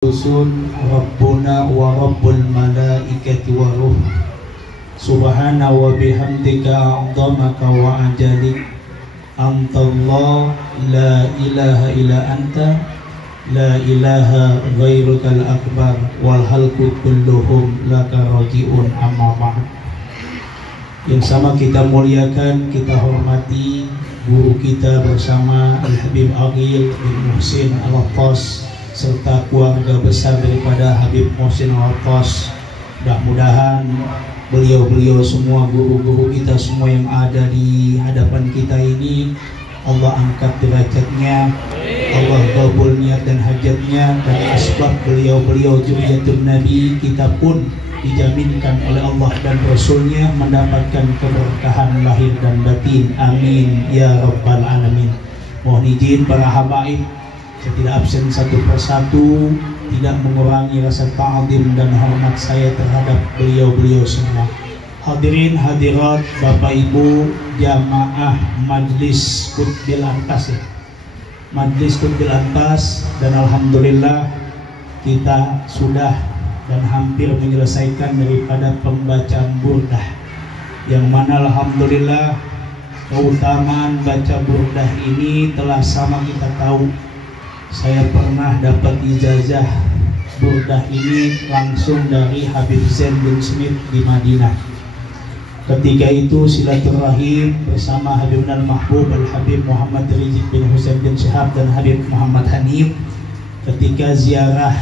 Qudusun Rabbuna wa Rabbul malaikati wa ruh Subhana wa bihamdika a'zamaka wa ajalik Antallah la ilaha illa anta la ilaha ghairukal akbar wal halku kulluhum laka raji'un amma ba'd. Yang sama kita muliakan, kita hormati guru kita bersama Al-Habib Aqil bin Muhsin Al-Attas serta keluarga besar daripada Habib Muhsin Al-Attas. Mudah-mudahan beliau-beliau semua, guru-guru kita semua yang ada di hadapan kita ini, Allah angkat derajatnya, Allah kabul niat dan hajatnya, dan asbab beliau-beliau zuriyatun Nabi kita pun dijaminkan oleh Allah dan Rasulnya mendapatkan keberkahan lahir dan batin. Amin ya rabbal alamin. Mohon izin para habaib, saya tidak absen satu persatu, tidak mengurangi rasa ta'zim dan hormat saya terhadap beliau-beliau semua. Hadirin hadirat, Bapak Ibu jamaah Majlis Qutbil Antas ya. Majlis Qutbil Antas, dan alhamdulillah kita sudah dan hampir menyelesaikan daripada pembacaan burdah, yang mana alhamdulillah keutamaan baca burdah ini telah sama kita tahu. Saya pernah dapat ijazah burdah ini langsung dari Habib Zain bin Smith di Madinah. Ketika itu silaturahim bersama Habib Al-Mahbub Al-Habib Muhammad Rizik bin Husain bin Syihab dan Habib Muhammad Hanif. Ketika ziarah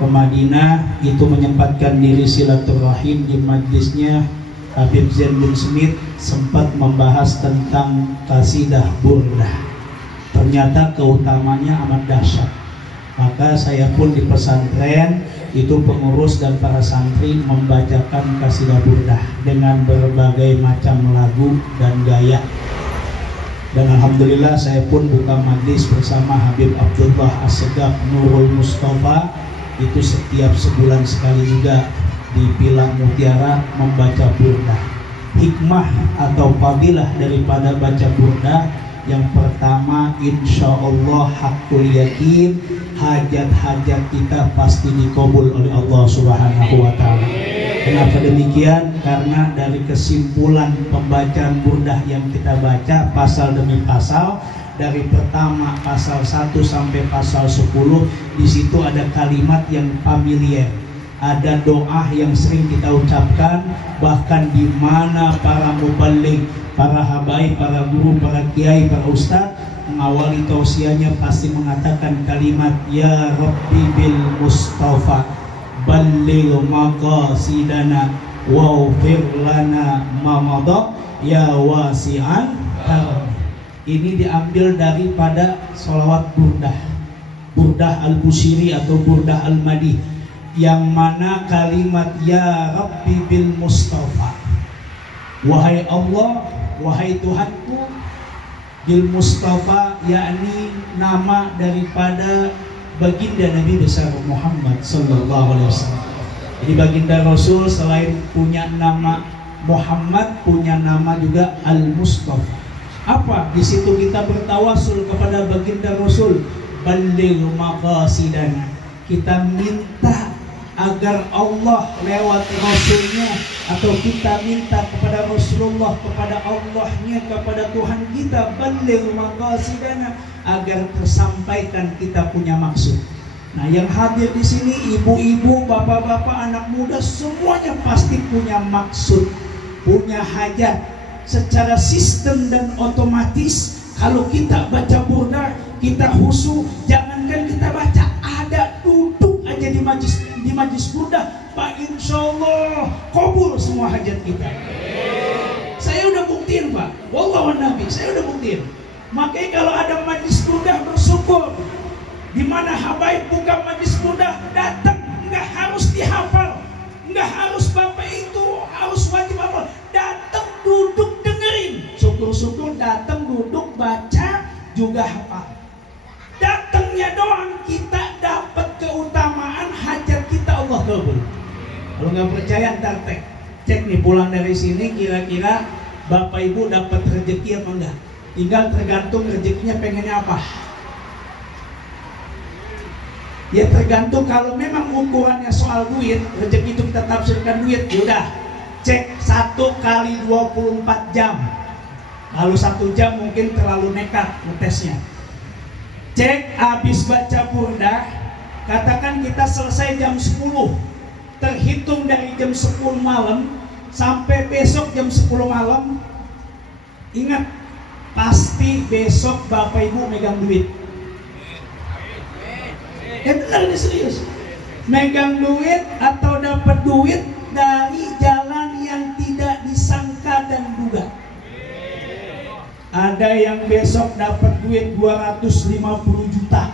ke Madinah itu menyempatkan diri silaturahim di majlisnya Habib Zain bin Smith, sempat membahas tentang kasidah burdah. Ternyata keutamanya amat dahsyat. Maka saya pun di pesantren itu pengurus dan para santri membacakan kasidah burdah dengan berbagai macam lagu dan gaya. Dan alhamdulillah saya pun buka majlis bersama Habib Abdullah As-Segaf Nurul Mustafa, itu setiap sebulan sekali juga di Pilang Mutiara membaca burdah. Hikmah atau fadilah daripada baca burdah, yang pertama, insya Allah hakul yakin, hajat-hajat kita pasti dikabul oleh Allah Subhanahu wa Ta'ala. Kenapa demikian? Karena dari kesimpulan pembacaan burdah yang kita baca pasal demi pasal, dari pertama pasal 1 sampai pasal 10, di situ ada kalimat yang familiar, ada doa yang sering kita ucapkan, bahkan di mana para muballigh, para habaib, para guru, para kiai, para ustadz mengawali tausiahnya pasti mengatakan kalimat Ya Rabbi bil Mustafa balligh maqasidana waghfir lana ma madha ya wasi'an karam. Ini diambil daripada sholawat burdah, burdah al-Busiri atau burdah al-Madih, yang mana kalimat Ya Rabbi bil Mustafa, wahai Allah, wahai Tuhanku, bil Mustafa, yakni nama daripada baginda Nabi besar Muhammad sallallahu alaihi wasallam. Jadi baginda Rasul selain punya nama Muhammad, punya nama juga Al-Mustafa. Apa? Di situ kita bertawasul kepada baginda Rasul, balligh maqasidana. Kita minta agar Allah lewat Rasulnya, atau kita minta kepada Rasulullah, kepada Allahnya, kepada Tuhan kita, balligh maqasidana, agar tersampaikan kita punya maksud. Nah, yang hadir di sini ibu-ibu, bapak-bapak, anak muda, semuanya pasti punya maksud, punya hajat. Secara sistem dan otomatis kalau kita baca burdah, kita khusyuk, jangankan kita baca, ada duduk aja di majlis burdah, Pak, insya Allah kabul semua hajat kita. Saya udah buktiin, Pak, wallahu nabi, saya udah buktiin. Makanya kalau ada majlis burdah bersyukur. Di mana habaib buka majlis burdah, datang, nggak harus dihafal, nggak harus bapak itu harus wajib hafal, datang duduk dengerin, syukur-syukur datang duduk baca juga hafal. Datangnya doang kita dapat keutamaan, hajat kita Allah kabul. Kalau nggak percaya ntar cek nih pulang dari sini, kira-kira bapak ibu dapat rezeki apa enggak? Tinggal tergantung rezekinya pengennya apa. Ya tergantung, kalau memang ukurannya soal duit, rezeki itu kita tafsirkan duit, yaudah cek 1 kali 24 jam. Kalau 1 jam mungkin terlalu nekat ngetesnya. Cek habis baca burdah, katakan kita selesai jam 10, terhitung dari jam 10 malam sampai besok jam 10 malam. Ingat, pasti besok Bapak Ibu megang duit. Benar, ini serius. Megang duit atau dapat duit dari jalan yang tidak disangka dan duga. Ada yang besok dapat duit 250 juta.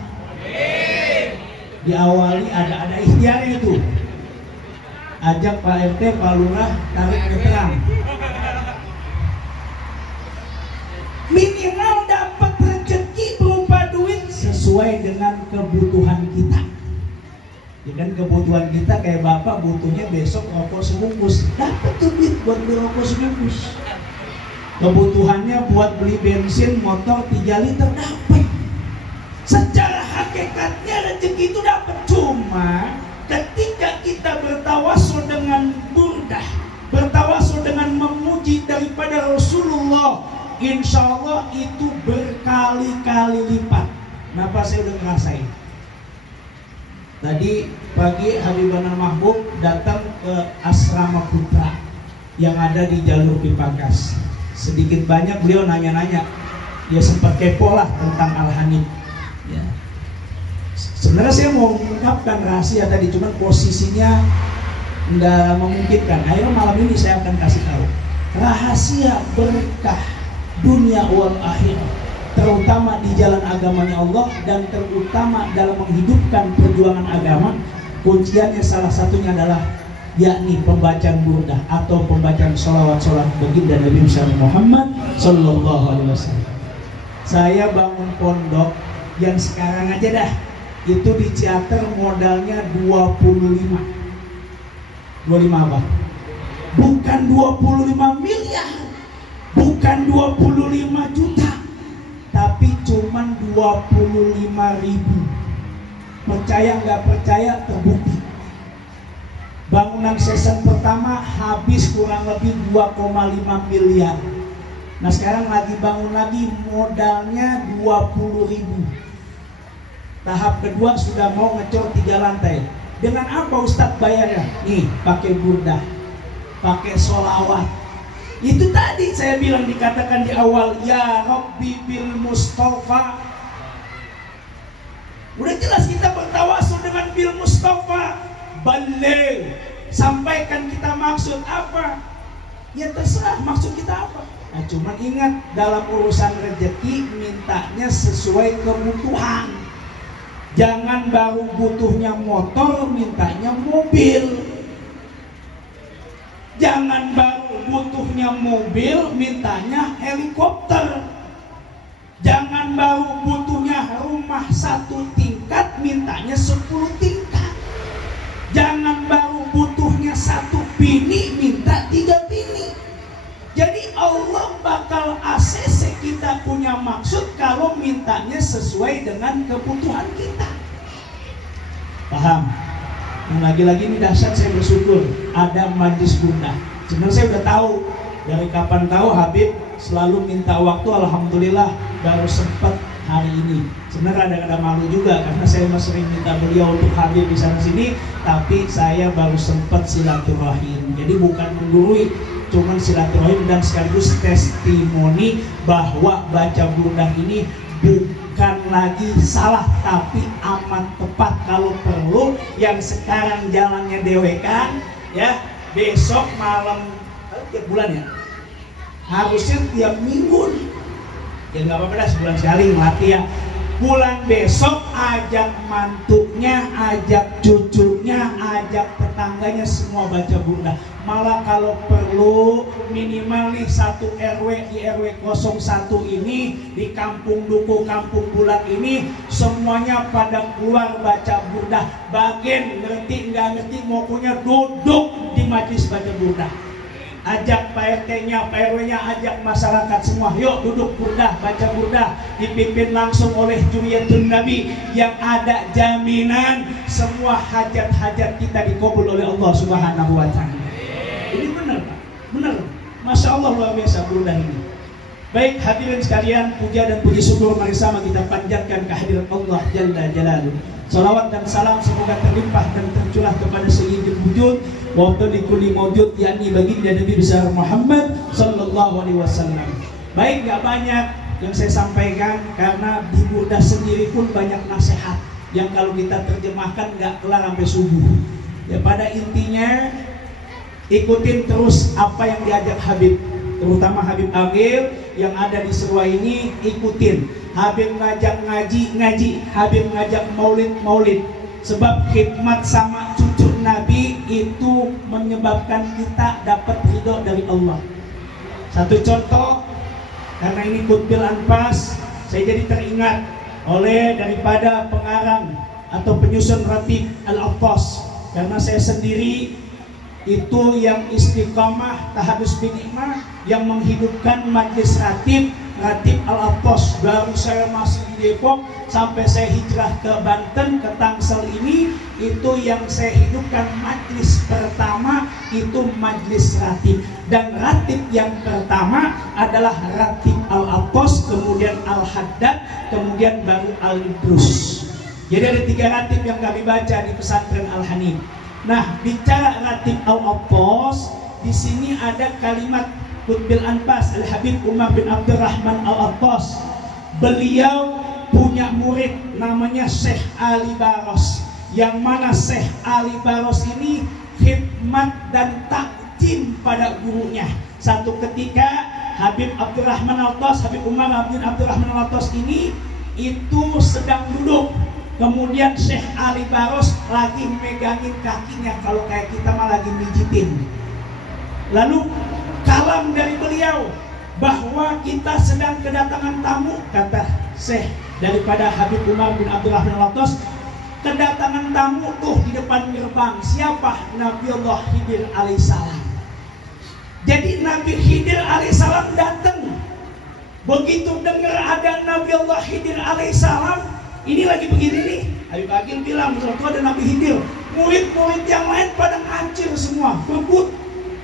Diawali ada ikhtiarnya itu. Ajak Pak RT, Pak Lurah, tarik keterangan. Minimal dapat rezeki berupa duit sesuai dengan kebutuhan kita. Ya kan, kebutuhan kita kayak Bapak butuhnya besok rokok sebungkus, dapat tuh duit buat beli rokok sebungkus. Kebutuhannya buat beli bensin motor 3 liter, dapat. Secara hakikatnya rezeki itu dapat. Cuma ketika kita bertawasul dengan burdah, bertawasul dengan memuji daripada Rasulullah, insya Allah itu berkali-kali lipat. Kenapa saya udah ngerasain? Tadi pagi Habibana Mahbub datang ke Asrama Putra yang ada di jalur Pipagas. Sedikit banyak beliau nanya-nanya. Dia sempat kepo lah tentang Al-Hanif. Ya. Sebenarnya saya mau mengungkapkan rahasia tadi, cuman posisinya nggak memungkinkan. Akhirnya malam ini saya akan kasih tahu rahasia berkah dunia wal akhirat, terutama di jalan agamanya Allah dan terutama dalam menghidupkan perjuangan agama. Kunciannya salah satunya adalah yakni pembacaan burdah atau pembacaan sholawat baginda Nabi Muhammad Sallallahu Alaihi Wasallam. Saya bangun pondok yang sekarang aja dah itu di Ciater modalnya 25 apa? Bukan 25 miliar, bukan 25 juta, tapi cuman 25.000. Percaya nggak percaya, terbukti. Bangunan season pertama habis kurang lebih 2,5 miliar. Nah sekarang lagi bangun lagi, modalnya 20.000. Tahap kedua sudah mau ngecor 3 lantai. Dengan apa Ustadz bayarnya? Nih, pakai burdah, pakai sholawat. Itu tadi saya bilang, dikatakan di awal, ya Rabbi bil Mustafa. Udah jelas kita bertawasul dengan bil Mustafa. Baligh, sampaikan kita maksud apa. Ya terserah maksud kita apa. Nah cuman ingat, dalam urusan rezeki mintanya sesuai kebutuhan. Jangan baru butuhnya motor mintanya mobil. Jangan baru butuhnya mobil mintanya helikopter. Jangan baru butuhnya rumah 1 tingkat mintanya 10 tingkat. Jangan baru butuhnya 1 bini minta 3 bini. Jadi Allah bakal ACC kita punya maksud kalau mintanya sesuai dengan kebutuhan kita. Paham? Yang lagi-lagi ini dahsyat, saya bersyukur ada majlis burdah. Sebenarnya saya udah tahu dari kapan tahu Habib selalu minta waktu. Alhamdulillah baru sempat hari ini. Sebenarnya ada malu juga karena saya masih sering minta beliau untuk hadir di sana sini, tapi saya baru sempat silaturahim. Jadi bukan menggurui, cuman silaturahim dan sekaligus testimoni bahwa baca burdah ini bukan lagi salah tapi amat tepat. Kalau perlu yang sekarang jalannya dewekan ya, besok malam tiap bulan ya, harusnya tiap minggu nih. Ya nggak apa-apa dah, sebulan sekali ngelatih ya. Bulan besok ajak mantunya, ajak cucunya, ajak tetangganya semua baca burdah. Malah kalau perlu minimal nih 1 RW di RW 01 ini, di kampung Duku, kampung Bulat ini, semuanya pada keluar baca burdah. Bagian ngerti nggak ngerti, pokoknya duduk di majlis baca burdah. ajak Pak RT-nya, Pak RW-nya, ajak masyarakat semua, yuk duduk burdah, baca burdah, dipimpin langsung oleh Juriyatun Nabi yang ada jaminan semua hajat-hajat kita dikabul oleh Allah Subhanahu wa Ta'ala. Ini benar Pak, benar. Masya Allah luar biasa burdah ini. Baik hadirin sekalian, puja dan puji syukur mari sama kita panjatkan kehadirat Allah Jalla Jalaluhu. Salawat dan salam semoga terlimpah dan tercurah kepada Sayyidul Wujud wa kulli mawjud, yakni baginda Nabi besar Muhammad sallallahu alaihi wasallam. Baik, gak banyak yang saya sampaikan karena di burdah sendiri pun banyak nasihat yang kalau kita terjemahkan gak kelar sampai subuh. Ya pada intinya ikutin terus apa yang diajak Habib, terutama Habib Agil yang ada di Serua ini, ikutin. Habib ngajak ngaji, Habib ngajak maulid. Sebab khidmat sama cucu Nabi itu menyebabkan kita dapat ridho dari Allah. Satu contoh, karena ini Qutbil Anfas, saya jadi teringat oleh daripada pengarang atau penyusun Ratib Al-Abbas. Karena saya sendiri itu yang istiqamah tahadus bin nikmah yang menghidupkan majlis ratib Al-Abbas. Baru saya masih di Depok sampai saya hijrah ke Banten, ke Tangsel ini, itu yang saya hidupkan majlis pertama itu majlis ratib. Dan ratib yang pertama adalah ratib Al-Abbas, kemudian Al-Haddad, kemudian baru Al-Idrus. Jadi ada 3 ratib yang kami baca di pesantren Al-Hanif. Nah, bicara ratib Al-Abbas, di sini ada kalimat Qutbil Anfas Al-Habib Umar bin Abdurrahman Al-Abbas. Beliau punya murid namanya Syekh Ali Baros, yang mana Syekh Ali Baros ini khidmat dan takjim pada gurunya. Satu ketika Habib Abdurrahman Al-Abbas, Habib Umar bin Abdurrahman Al-Abbas ini itu sedang duduk. Kemudian Syekh Ali Baros lagi megangin kakinya, kalau kayak kita mah lagi mijitin. Lalu kalam dari beliau bahwa kita sedang kedatangan tamu, kata Syekh daripada Habib Umar bin Abdurrahman Al-Abbas, kedatangan tamu tuh di depan gerbang. Siapa? Nabiullah Khidir alaihissalam. Jadi Nabi Khidir alaihissalam datang. Begitu dengar ada Nabiullah Khidir alaihissalam, ini lagi begini nih, Habib Agil bilang, waktu ada Nabi Khidir, murid-murid yang lain pada ngancir semua, berebut,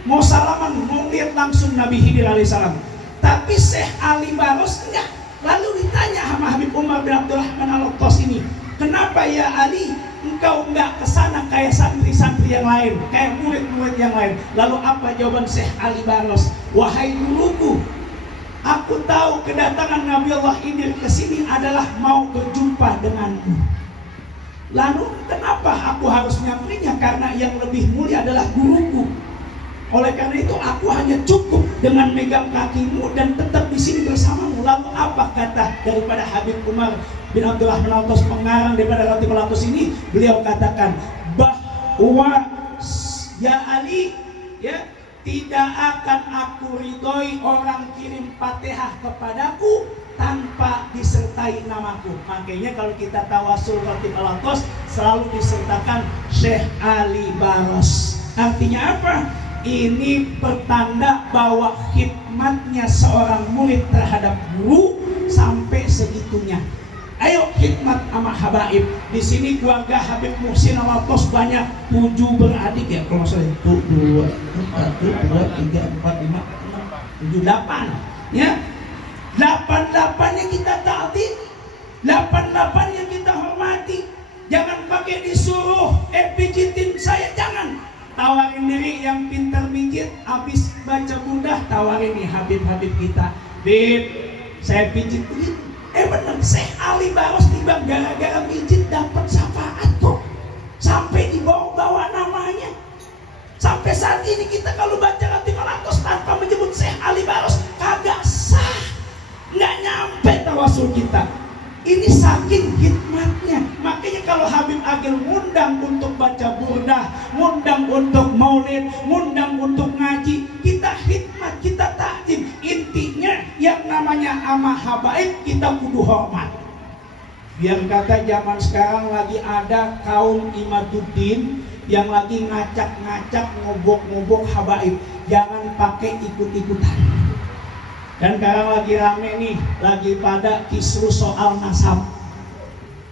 mau salaman, mau lihat langsung Nabi Khidir alaihissalam. Tapi Syekh Ali Baros enggak. Lalu ditanya sama Habib Umar bin Abdurrahman Al-Abbas ini, kenapa ya Ali, engkau enggak kesana kayak santri-santri yang lain, kayak murid-murid yang lain? Lalu apa jawaban Syekh Ali Baros? Wahai guruku, aku tahu kedatangan Nabi Allah Khidir ke sini adalah mau berjumpa denganmu. Lalu kenapa aku harus nyamprinya? Karena yang lebih mulia adalah guruku. Oleh karena itu aku hanya cukup dengan megang kakimu dan tetap di sini bersamamu. Lalu apa kata daripada Habib Umar bin Abdurrahman Al-Abbas, pengarang daripada Ratib Al-Abbas ini? Beliau katakan bahwa ya Ali, ya, tidak akan aku ridhoi orang kirim Fatihah kepadaku tanpa disertai namaku. Makanya kalau kita tawasul Ratib Al-Abbas selalu disertakan Syekh Ali Baros. Artinya apa? Ini pertanda bahwa khidmatnya seorang murid terhadap guru sampai segitunya. Ayo khidmat sama habaib. Di sini keluarga Habib Muhsin Al-Abbas banyak 7 beradik ya, kalau saya 1, 2, 4, 3, 4, 5, 6, 7, 8 ya. 8-8 yang kita taati, 8-8 yang kita hormati. Jangan pakai disuruh pijitin saya, jangan. Tawarin diri yang pintar mijit, habis baca burdah tawarin nih Habib-Habib kita. Bib, saya pijit begitu. Bener, Syekh Ali Baros tiba gara-gara mijit dapat syafaat kok. Sampai dibawa-bawa namanya. Sampai saat ini kita kalau baca Ratib Al-Abbas tanpa menyebut Syekh Ali Baros kagak sah. Nggak nyampe tawasul kita. Ini saking hikmatnya. Makanya kalau Habib Agil ngundang untuk baca burdah, ngundang untuk maulid, ngundang untuk ngaji, kita hikmat, kita takjim. Intinya yang namanya ama habaib kita kudu hormat. Biar kata zaman sekarang lagi ada kaum Imaduddin yang lagi ngacak-ngacak, ngobok-ngobok habaib. Jangan pakai ikut-ikutan. Dan sekarang lagi rame nih, lagi pada kisru soal nasab.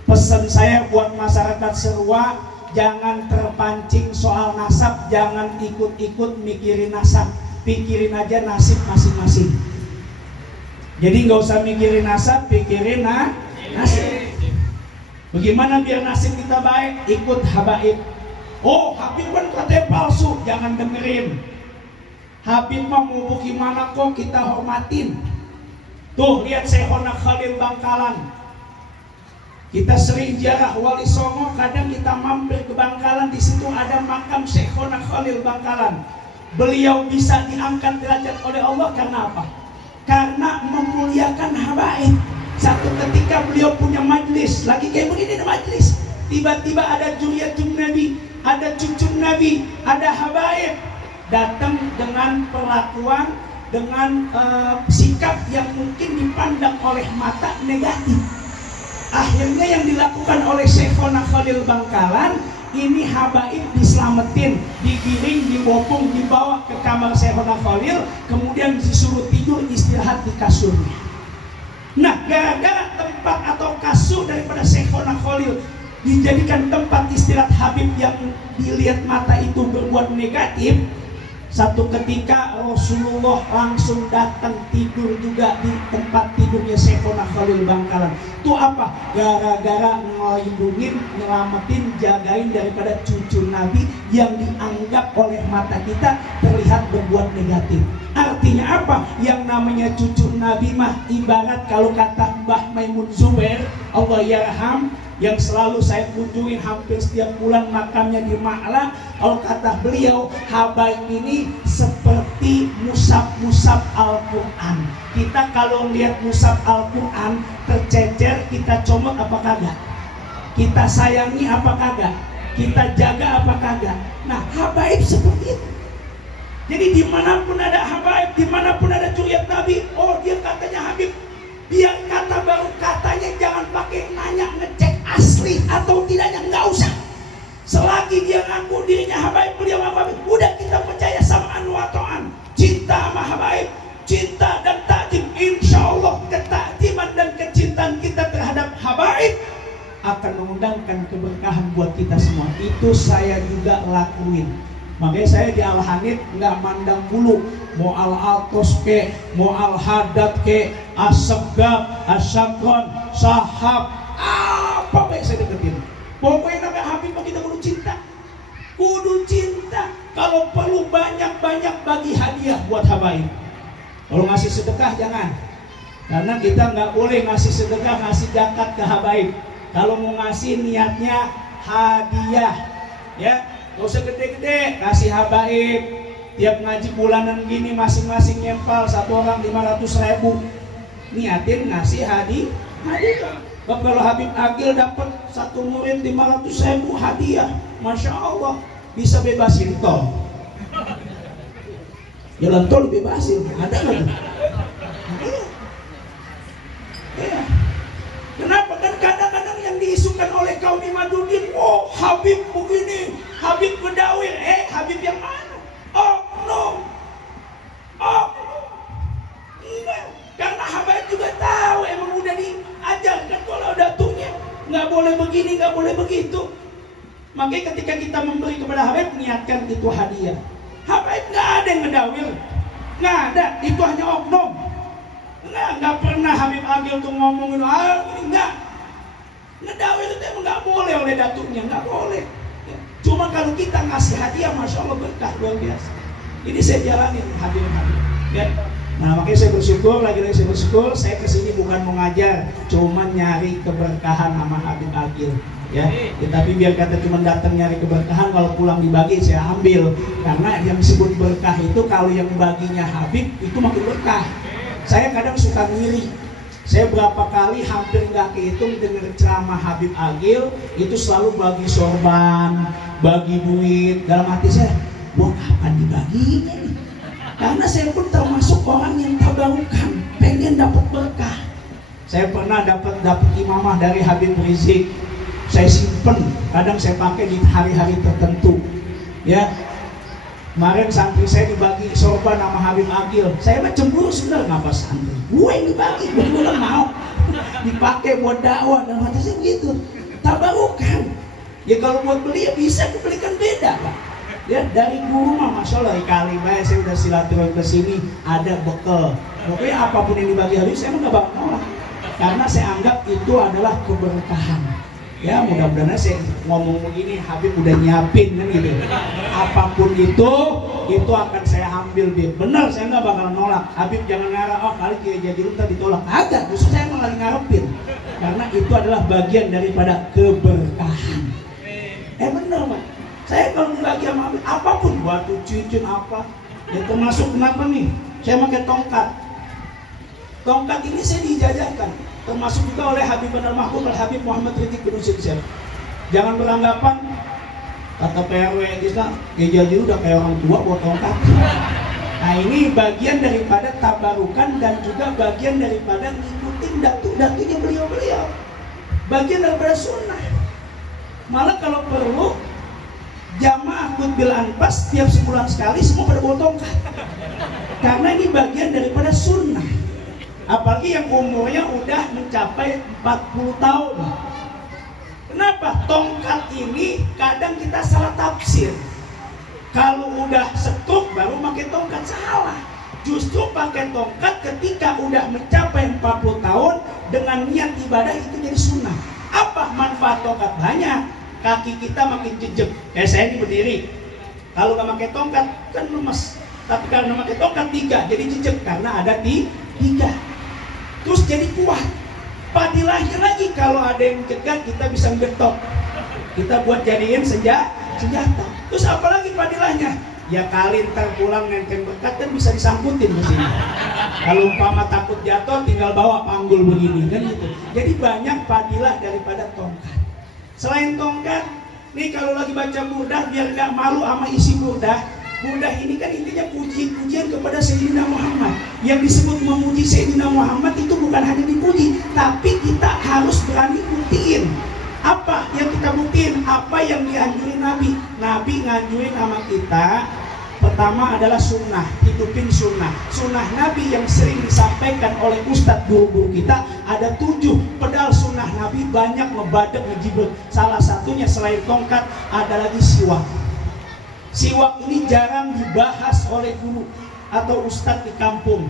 Pesan saya buat masyarakat Serua, jangan terpancing soal nasab, jangan ikut-ikut mikirin nasab. Pikirin aja nasib masing-masing. Jadi nggak usah mikirin nasab, pikirin nasib. Bagaimana biar nasib kita baik? Ikut habaib. Oh, Habib kan katanya palsu, jangan dengerin. Habib mah mau gimana kok kita hormatin. Tuh lihat Syekhona Khalil Bangkalan. Kita sering ziarah Wali Songo, kadang kita mampir ke Bangkalan, di situ ada makam Syekhona Khalil Bangkalan. Beliau bisa diangkat derajat oleh Allah karena apa? Karena memuliakan habaib. Satu ketika beliau punya majlis, lagi kayak begini ada majlis, tiba-tiba ada juriatun Nabi, ada cucu Nabi, ada habaib datang dengan perlakuan, dengan sikap yang mungkin dipandang oleh mata negatif. Akhirnya yang dilakukan oleh Syekhona Khalil Bangkalan, ini habaib diselamatin, digiring, dibopong, dibawa ke kamar Syekhona Khalil, kemudian disuruh tidur istirahat di kasurnya. Nah, gara-gara tempat atau kasur daripada Syekhona Khalil dijadikan tempat istirahat Habib yang dilihat mata itu berbuat negatif, satu ketika Rasulullah langsung datang tidur juga di tempat tidurnya Syekhona Khalil Bangkalan. Itu apa? Gara-gara ngelindungin, nyelamatin, jagain daripada cucu Nabi yang dianggap oleh mata kita terlihat berbuat negatif. Artinya apa? Yang namanya cucu Nabi mah ibarat kalau kata Mbah Maimun Zubair, Allah yarham, yang selalu saya kunjungi hampir setiap bulan makamnya di Ma'la. Kalau kata beliau, habaib ini seperti musab-musab Al-Quran. Kita kalau lihat musab Al-Quran tercecer, kita comot apa kagak? Kita sayangi apa kagak? Kita jaga apa kagak? Nah, habaib seperti itu. Jadi dimanapun ada habaib, dimanapun ada curiat Nabi, oh dia katanya Habib, dia kata baru katanya, jangan pakai nanya ngecek asli atau tidaknya, nggak usah. Selagi dia ngaku dirinya habaib, beliau habaib, udah kita percaya sama anwatoan, cinta sama habaib, cinta dan takjim. Insya Allah ketakjiman dan kecintaan kita terhadap habaib akan mengundangkan keberkahan buat kita semua. Itu saya juga lakuin. Makanya saya di Al-Hanif nggak mandang bulu, mau Al-Atos ke, mau Al-Hadad ke, As-Segab, As-Sakron, Sahab, apa baik saya deketin. Pokoknya namanya Habib kita kudu cinta. Kudu cinta. Kalau perlu banyak-banyak bagi hadiah buat habaib. Kalau ngasih sedekah jangan. Karena kita nggak boleh ngasih sedekah, ngasih zakat ke habaib. Kalau mau ngasih niatnya hadiah, ya. Gak usah gede-gede, kasih habaib. Tiap ngaji bulanan gini masing-masing nyempal, satu orang 500.000. Niatin ngasih hadiah. Kalau Habib Agil dapat satu murid 500.000 hadiah, Masya Allah, bisa bebasin tol. Jalan tol bebasin, ada nggak? Ya. Kenapa? Kan kadang-kadang yang diisukan oleh kaum Imaduddin, oh Habib begini, Habib Bedawir, Habib yang mana? Oh no, enggak. Karena habaib juga tahu, emang udah diajarkan kalau datuknya nggak boleh begini, nggak boleh begitu. Makanya ketika kita memberi kepada habaib, niatkan itu hadiah. Habaib nggak ada yang ngedawir, nggak ada, itu hanya oknum. Nggak pernah Habib Agil tuh ngomongin ini nggak. Ngedawir itu emang nggak boleh oleh datuknya, nggak boleh. Cuma kalau kita ngasih hadiah, Masya Allah berkah luar biasa. Ini saya jalanin hadiah-hadiah. Ya. Nah makanya saya bersyukur, lagi-lagi saya bersyukur, saya kesini bukan mau ngajar, cuma nyari keberkahan sama Habib Agil. Ya, tapi biar kata cuma datang nyari keberkahan, kalau pulang dibagi saya ambil. Karena yang disebut berkah itu kalau yang baginya Habib itu makin berkah. Saya kadang suka ngiri. Saya berapa kali hampir nggak kehitung dengar ceramah Habib Agil itu selalu bagi sorban, bagi duit. Dalam hati saya, buat kapan dibaginya nih? Karena saya pun termasuk orang yang tabarukan, pengen dapat berkah. Saya pernah dapat imamah dari Habib Rizik. Saya simpen, kadang saya pakai di hari-hari tertentu. Ya, kemarin santri saya dibagi sorban nama Habib Agil. Saya mah cemburu sebenarnya, ngapa santri gue yang dibagi, gue bilang mau dipakai buat dakwah, dan hati saya begitu. Tabarukan. Ya kalau buat beli ya bisa dibelikan beda, Pak. Ya dari guru mah masya Allah kali baik saya udah silaturahmi ke sini ada bekal. Pokoknya apapun yang dibagi Habib saya nggak bakal nolak, karena saya anggap itu adalah keberkahan. Ya mudah-mudahan saya ngomong begini Habib udah nyiapin kan gitu. Apapun itu akan saya ambil dia. Benar, saya nggak bakal nolak. Habib jangan ngarep, oh kali Kiai Jazilul tadi ditolak. Agak, justru saya malah ngarepin. Karena itu adalah bagian daripada keberkahan. Benar, Pak. Saya kalau membagi sama Habib, apapun, batu, cincin apa, ya termasuk kenapa nih? Saya pakai tongkat. Tongkat ini saya dijajakan, termasuk juga oleh Habib Benar Mahfud, oleh Habib Muhammad Rizik bin Syed. Jangan beranggapan kata PRW Islam, Kiai udah kayak orang tua buat tongkat. Nah ini bagian daripada tabarukan dan juga bagian daripada ngikutin datu-datunya beliau-beliau. Bagian daripada sunnah. Malah kalau perlu jamaah Qutbil Anfas tiap sebulan sekali semua pada bawa tongkat, karena ini bagian daripada sunnah. Apalagi yang umurnya udah mencapai 40 tahun. Kenapa? Tongkat ini kadang kita salah tafsir. Kalau udah setruk baru pakai tongkat, salah. Justru pakai tongkat ketika udah mencapai 40 tahun dengan niat ibadah itu jadi sunnah. Apa manfaat tongkat? Banyak. Kaki kita makin jejak. Kayak saya ini berdiri, kalau nggak pakai tongkat kan lemes, tapi karena pakai tongkat 3 jadi jejak karena ada di 3. Terus jadi kuat. Padilahnya lagi kalau ada yang cegat kita bisa ngetok, kita buat jadiin senjata. Terus apalagi padilahnya? Ya kali ntar pulang nenteng berkat kan bisa disangkutin di sini. Kalau umpama takut jatuh tinggal bawa panggul begini kan gitu. Jadi banyak padilah daripada tongkat. Selain tongkat, nih kalau lagi baca burdah biar gak malu sama isi burdah. Burdah ini kan intinya puji-pujian kepada Sayyidina Muhammad. Yang disebut memuji Sayyidina Muhammad itu bukan hanya dipuji, tapi kita harus berani buktiin. Apa yang kita buktiin? Apa yang dianjurin Nabi? Nabi nganjurin sama kita. Pertama adalah sunnah, hidupin sunnah. Sunnah Nabi yang sering disampaikan oleh ustadz guru-guru kita ada 7. Pedal sunnah Nabi banyak ngebadek, ngejibrut. Salah satunya selain tongkat ada lagi siwak. Siwak ini jarang dibahas oleh guru atau ustadz di kampung.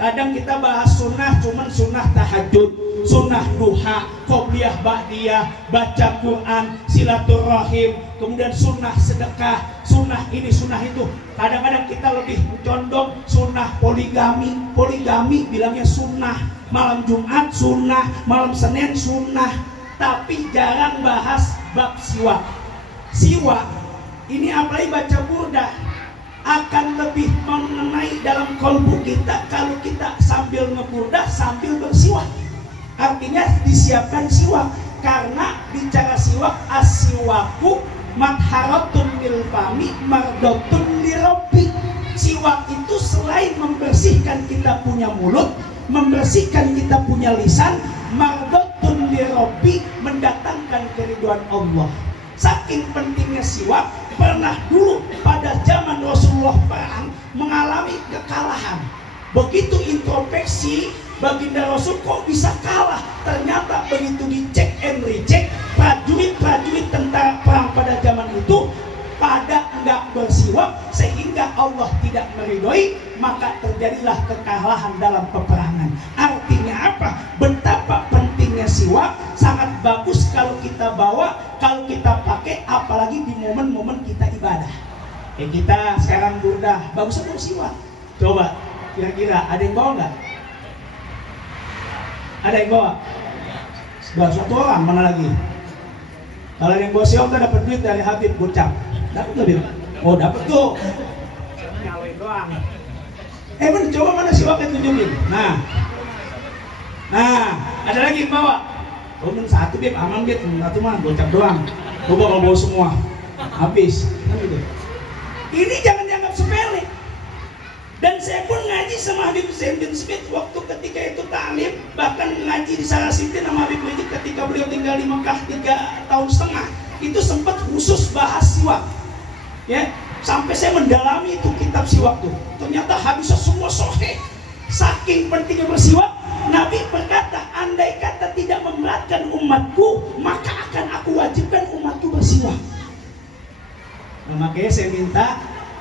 Kadang kita bahas sunnah cuman sunnah tahajud, sunnah duha, qobliyah ba'diyah, baca Quran, silaturahim, kemudian sunnah sedekah, sunnah ini, sunnah itu. Kadang-kadang kita lebih condong sunnah poligami. Poligami bilangnya sunnah. Malam Jumat sunnah, malam Senin sunnah. Tapi jarang bahas bab siwak. Siwak ini apalagi baca burdah akan lebih mengenai dalam kalbu kita kalau kita sambil ngeburdah sambil bersiwak. Artinya disiapkan siwak, karena bicara siwak, as-siwaku matharatun lil fami mardotun lirabbi. Siwak itu selain membersihkan kita punya mulut, membersihkan kita punya lisan, mardotun lirabbi, mendatangkan keriduan Allah. Saking pentingnya siwak, pernah dulu pada zaman Rasulullah perang mengalami kekalahan. Begitu introspeksi, baginda Rasul kok bisa kalah? Ternyata begitu dicek and recheck, prajurit-prajurit tentara perang pada zaman itu pada enggak bersiwak sehingga Allah tidak meridhoi, maka terjadilah kekalahan dalam peperangan. Artinya apa? Betapa pentingnya siwak, sangat bagus kalau kita bawa, kalau kita pakai, apalagi di momen-momen kita ibadah. Kita sekarang burdah, bagusnya bersiwak. Coba, kira-kira ada yang bawa nggak? Ada yang bawa? Baru 1 orang, mana lagi? Kalau yang bawa siwak kita dapat duit dari Habib Gocap. Dapat nggak, Bib? Oh, dapat tuh. Nyalain doang. Bener, coba mana siwaknya tunjukin. Nah, ada lagi yang bawa. Oh, men 1 Bib, aman Bib, 1 mah Gocap doang. Coba kalau bawa semua, habis. Kan gitu. Ini jangan dianggap sepele. Dan saya pun ngaji sama Habib Zain bin Smith waktu ketika itu ta'lim, bahkan ngaji di Sarasitin sama Habib Rizik ketika beliau tinggal di Mekah 3,5 tahun. Itu sempat khusus bahas siwak. Ya, sampai saya mendalami itu kitab siwak tuh. Ternyata habisnya semua sahih. Saking pentingnya bersiwak, Nabi berkata, andai kata tidak memberatkan umatku, maka akan aku wajibkan umatku bersiwak. Nah, makanya saya minta,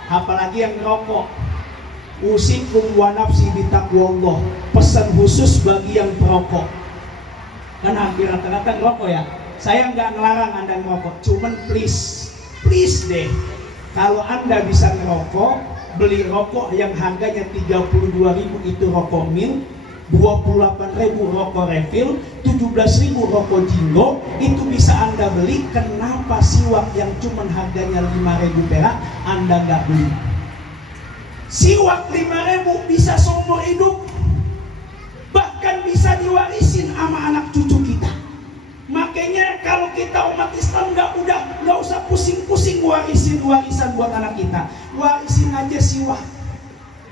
apalagi yang ngerokok, usikum wa nafsi bitaqwallah, pesan khusus bagi yang perokok. Kan hampir rata-rata ngerokok ya. Saya nggak ngelarang Anda ngerokok, cuman please deh, kalau Anda bisa ngerokok, beli rokok yang harganya 32.000 itu rokok mil, 28.000 rokok refill, 17.000 rokok jingo, itu bisa Anda beli. Kenapa siwak yang cuman harganya 5.000 perak Anda nggak beli? Siwak 5.000 bisa seumur hidup, bahkan bisa diwarisin sama anak cucu kita. Makanya kalau kita umat Islam nggak usah pusing-pusing warisan buat anak kita, warisin aja siwak.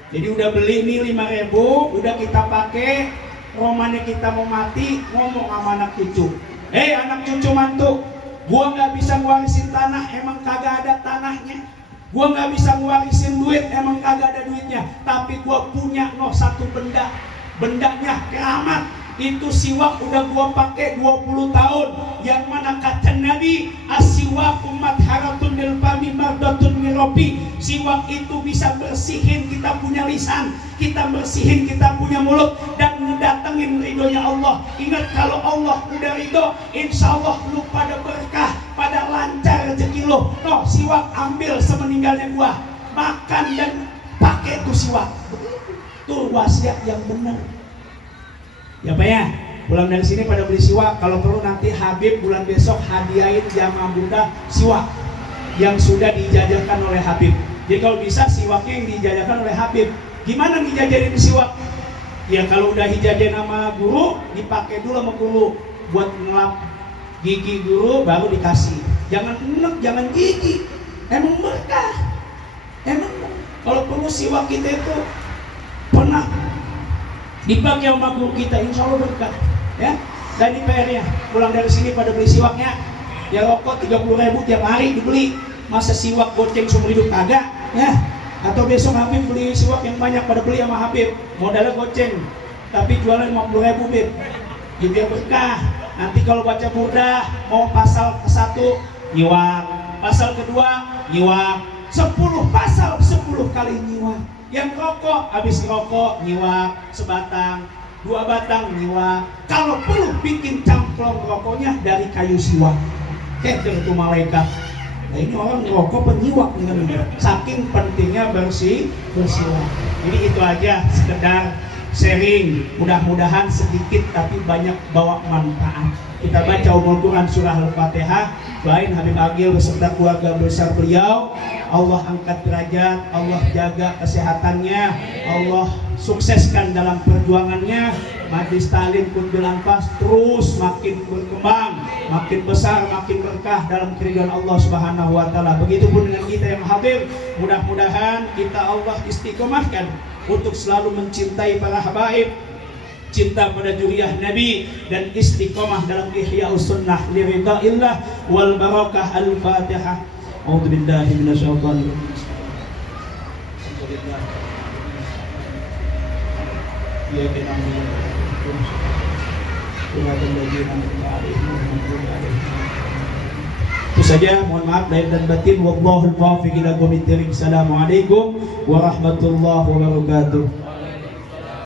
Jadi udah beli nih 5.000, udah kita pakai, romannya kita mau mati, ngomong sama anak cucu, anak cucu mantu, gua nggak bisa ngewarisin tanah, emang kagak ada tanahnya. Gua nggak bisa ngewarisin duit, emang kagak ada duitnya. Tapi gua punya satu benda, bendanya keramat. Itu siwak udah gua pakai 20 tahun. Yang mana kata Nabi, as-siwaku madharatun lil fami mardatun mirobi. Siwak itu bisa bersihin kita punya lisan, kita bersihin kita punya mulut, dan mendatangin ridhonya Allah. Ingat, kalau Allah udah ridho, insya Allah lu pada berkah, pada lancar rezeki lu. Siwak ambil semeninggalnya gua, makan dan pakai tuh siwak. Tuh wasiat yang benar. Ya Pak ya, pulang dari sini pada beli siwak. Kalau perlu nanti Habib bulan besok hadiahin jamaah Bunda siwak yang sudah dijajakan oleh Habib. Jadi kalau bisa siwaknya yang dijajakan oleh Habib. Gimana dijajarin siwak? Ya kalau udah hijajain sama guru, dipakai dulu sama guru buat ngelap gigi guru, baru dikasih. Jangan enek, jangan gigi. Emang berkah. Emang kalau perlu siwak kita itu pernah dipakai sama guru kita, insya Allah berkah. Ya, dan di PR-nya pulang dari sini pada beli siwaknya. Ya rokok 30.000 tiap hari dibeli. Masa siwak goceng seumur hidup kagak? Ya. Atau besok Habib beli siwak yang banyak pada beli sama Habib, modalnya goceng, tapi jualan 50.000 Bib. Ya biar berkah. Nanti kalau baca burdah mau pasal ke-1 nyiwak, pasal kedua nyiwak, 10 pasal 10 kali nyiwak. Yang rokok habis rokok nyiwak sebatang, 2 batang nyiwak. Kalau perlu bikin camplong rokoknya dari kayu siwak. Kayak itu malaikat. Nah ini orang ngerokok penyiwak nih, saking pentingnya bersiwak. Jadi itu aja sekedar sharing, mudah-mudahan sedikit tapi banyak bawa manfaat. Kita baca Ummul Quran surah Al-Fatihah, doain Habib Agil beserta keluarga besar beliau, Allah angkat derajat, Allah jaga kesehatannya, Allah sukseskan dalam perjuangannya. Majlis Ta'lim Kuntul Anfas terus makin berkembang, makin besar, makin berkah dalam keridhaan Allah Subhanahu wa taala. Begitupun dengan kita yang hadir, mudah-mudahan kita Allah istiqomahkan untuk selalu mencintai para habaib, cinta pada juriyah Nabi, dan istiqomah dalam ihya'us sunnah li ridhaillah wal barakah. Al-Fatihah. A'udzu billahi minasyaitonir rajim. Ya kita itu saja, mohon maaf lahir dan batin. Wallahul muwaffiq ila aqwamit thoriq. Assalamualaikum warahmatullahi wabarakatuh.